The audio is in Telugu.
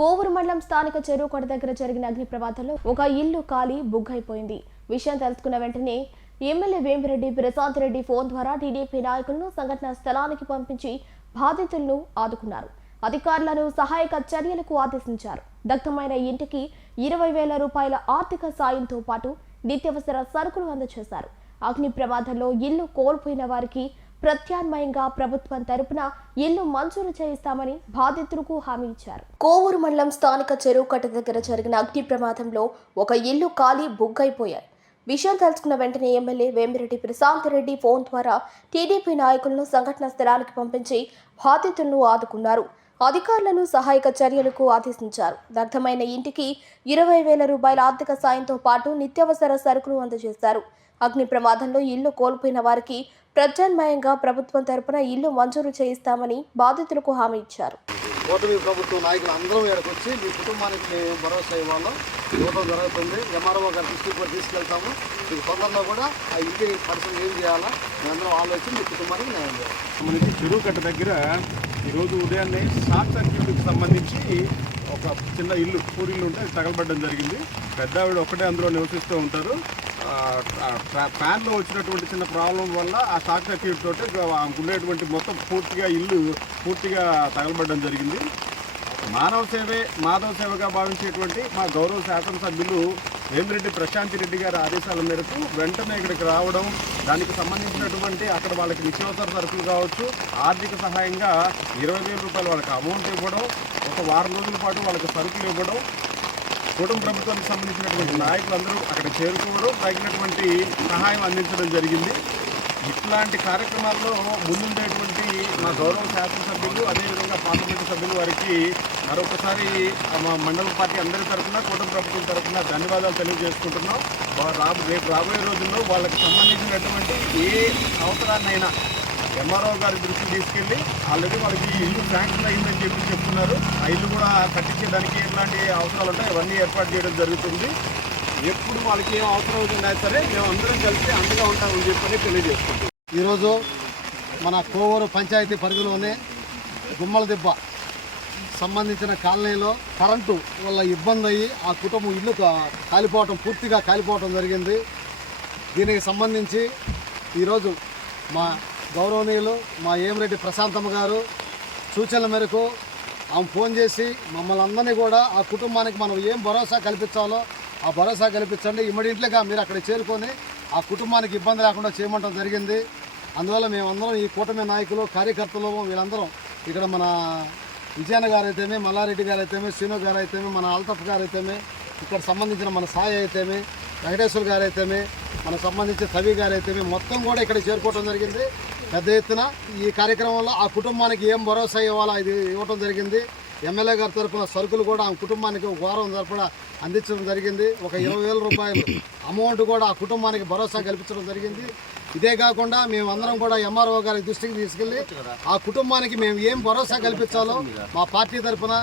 కోవూరు మండలం స్థానిక చెరువు కొడ దగ్గర జరిగిన అగ్ని ప్రమాదంలో ఒక ఇల్లు కాలి బుగ్గైపోయింది. విషయం తెలుసుకున్న వెంటనే ఎమ్మెల్యే వేమిరెడ్డి ప్రశాంత్ రెడ్డి ఫోన్ ద్వారా టీడీపీ నాయకులను సంఘటన స్థలానికి పంపించి బాధితులను ఆదుకున్నారు. అధికారులను సహాయక చర్యలకు ఆదేశించారు. దగ్ధమైన ఇంటికి ఇరవై వేల రూపాయల ఆర్థిక సాయంతో పాటు నిత్యావసర సరుకులు అందజేశారు. అగ్ని ప్రమాదంలో ఇల్లు కోల్పోయిన వారికి ప్రత్యామ్నాయంగా ప్రభుత్వం తరపున ఇల్లు మంజూరు చేయిస్తామని బాధితులకు హామీ ఇచ్చారు. కోవూరు మండలం స్థానిక చెరువు కట్ట దగ్గర జరిగిన అగ్ని ప్రమాదంలో ఒక ఇల్లు ఖాళీ బుగ్గైపోయాయి. విషయం తెలుసుకున్న వెంటనే ఎమ్మెల్యే వేమిరెడ్డి ప్రశాంత్ రెడ్డి ఫోన్ ద్వారా టీడీపీ నాయకులను సంఘటన స్థలానికి పంపించి బాధితులను ఆదుకున్నారు. అధికారులను సహాయక చర్యలకు ఆదేశించారు. దగ్ధమైన ఇంటికి ఇరవై వేల రూపాయల ఆర్థిక సాయంతో పాటు నిత్యావసర సరుకులు అందజేశారు. అగ్ని ప్రమాదంలో ఇల్లు కోల్పోయిన వారికి ప్రత్యామ్నాయంగా ప్రభుత్వం తరపున ఇల్లు మంజూరు చేయిస్తామని బాధితులకు హామీ ఇచ్చారు. ఓటమి ప్రభుత్వం నాయకులు అందరం వచ్చి మీ కుటుంబానికి మేము భరోసా ఇవ్వాలో ఇవ్వడం జరుగుతుంది. ఎంఆర్ఓ గారి దృష్టికి కూడా తీసుకెళ్తాము. మీకు తొందరలో కూడా ఆ ఇంటి పరిస్థితి ఏం చేయాలా మేమందరం ఆలోచించి మీ కుటుంబానికి న్యాయం చేయాలి. మనకి చెరువు కట్ట దగ్గర ఈరోజు ఉదయాన్నే షార్ట్ సర్క్యూట్కి సంబంధించి ఒక చిన్న ఇల్లు పూరిల్లు ఉంటే అది తగలబడడం జరిగింది. పెద్ద ఆవిడ ఒకటే అందులో నివసిస్తూ ఉంటారు. ఫ్యాన్లో వచ్చినటువంటి చిన్న ప్రాబ్లం వల్ల ఆ షార్ట్ సర్క్యూట్ తోటి ఉండేటువంటి మొత్తం పూర్తిగా ఇల్లు పూర్తిగా తగలబడడం జరిగింది. మానవ సేవే మాధవ సేవగా భావించేటువంటి మా గౌరవ శాసనసభ్యులు వేమిరెడ్డి ప్రశాంత్ రెడ్డి గారి ఆదేశాల మేరకు వెంటనే ఇక్కడికి రావడం దానికి సంబంధించినటువంటి అక్కడ వాళ్ళకి నిత్యావసర సరుకులు కావచ్చు ఆర్థిక సహాయంగా ఇరవై వేల రూపాయలు వాళ్ళకి అమౌంట్ ఇవ్వడం ఒక వారం రోజుల పాటు వాళ్ళకి సరుకులు ఇవ్వడం కుటుంబ ప్రభుత్వానికి సంబంధించినటువంటి నాయకులందరూ అక్కడ చేరుకోవడం తగినటువంటి సహాయం అందించడం జరిగింది. ఇట్లాంటి కార్యక్రమాల్లో ముందుండేటువంటి మా గౌరవ శాసనసభ్యులు అదేవిధంగా పార్లమెంటు సభ్యులు వారికి మరొకసారి మా మండల పార్టీ అందరి తరఫున కూటమి ప్రభుత్వం తరఫున ధన్యవాదాలు తెలియజేసుకుంటున్నాం. రాబో రేపు రాబోయే రోజుల్లో వాళ్ళకి సంబంధించినటువంటి ఏ అవసరాన్నైనా ఎంఆర్ఓ గారి దృష్టికి తీసుకెళ్ళి ఆల్రెడీ వాళ్ళకి ఇల్లు శాంక్షన్ అయిందని చెప్పి చెప్తున్నారు. ఆ ఇల్లు కూడా కట్టించేదానికి ఎలాంటి అవసరాలు ఉంటాయి అవన్నీ ఏర్పాటు చేయడం జరుగుతుంది. ఎప్పుడు వాళ్ళకి ఏం అవసరం అవుతుందా సరే మేము అందరం కలిసి అండగా ఉంటామని చెప్పని తెలియజేసుకుంటాం ఈరోజు మన కోవూరు పంచాయతీ పరిధిలోనే గుమ్మల దిబ్బ సంబంధించిన కాలనీలో కరెంటు వల్ల ఇబ్బంది అయ్యి ఆ కుటుంబం ఇల్లు కాలిపోవటం పూర్తిగా కాలిపోవటం జరిగింది. దీనికి సంబంధించి ఈరోజు మా గౌరవనీయులు మా ఏమిరెడ్డి ప్రశాంతమ్మ గారు సూచనల మేరకు ఆమె ఫోన్ చేసి మమ్మల్ని అందరినీ కూడా ఆ కుటుంబానికి మనం ఏం భరోసా కల్పించాలో ఆ భరోసా కల్పించండి. ఇమ్మీడియట్లీగా మీరు అక్కడ చేరుకొని ఆ కుటుంబానికి ఇబ్బంది లేకుండా చేయమంటం జరిగింది. అందువల్ల మేమందరం ఈ కూటమి నాయకులు కార్యకర్తలు వీళ్ళందరం ఇక్కడ మన విజయన గారు అయితేమి మల్లారెడ్డి గారు అయితేమి శ్రీను గారు అయితేమి మన అల్తఫ్ గారు అయితేమి ఇక్కడ సంబంధించిన మన సాయి అయితేమి వెంకటేశ్వర్ గారు అయితేమి మనకు సంబంధించిన కవి గారు అయితేమి మొత్తం కూడా ఇక్కడ చేరుకోవడం జరిగింది. పెద్ద ఎత్తున ఈ కార్యక్రమంలో ఆ కుటుంబానికి ఏం భరోసా ఇవ్వాలో ఇది ఇవ్వటం జరిగింది. ఎమ్మెల్యే గారి తరఫున సరుకులు కూడా ఆ కుటుంబానికి ఒక వారం తరఫున అందించడం జరిగింది. ఒక ఇరవై వేల రూపాయలు అమౌంట్ కూడా ఆ కుటుంబానికి భరోసా కల్పించడం జరిగింది. ఇదే కాకుండా మేము అందరం కూడా ఎంఆర్ఓ గారి దృష్టికి తీసుకెళ్ళి ఆ కుటుంబానికి మేము ఏం భరోసా కల్పించాలో మా పార్టీ తరఫున